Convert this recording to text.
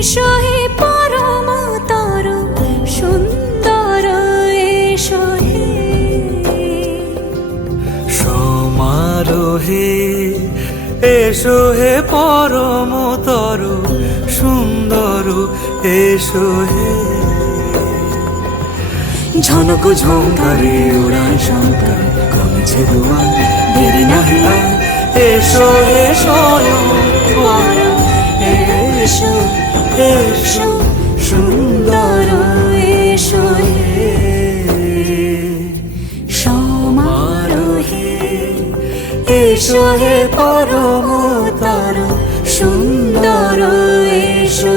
এসো হে পরমতর সুন্দর এসো হে সমারোহে এসো হে পরমতর সুন্দর এসো হে ঝনক ঝঙ্কারে উড়ায় শঙ্কর কমেছে দুয়ার দেরি নাহি আর এসো হে স্বয়ং বর এসো এসো সুন্দর এসো হে সমারোহে এসো হে পরমতর সুন্দর এসো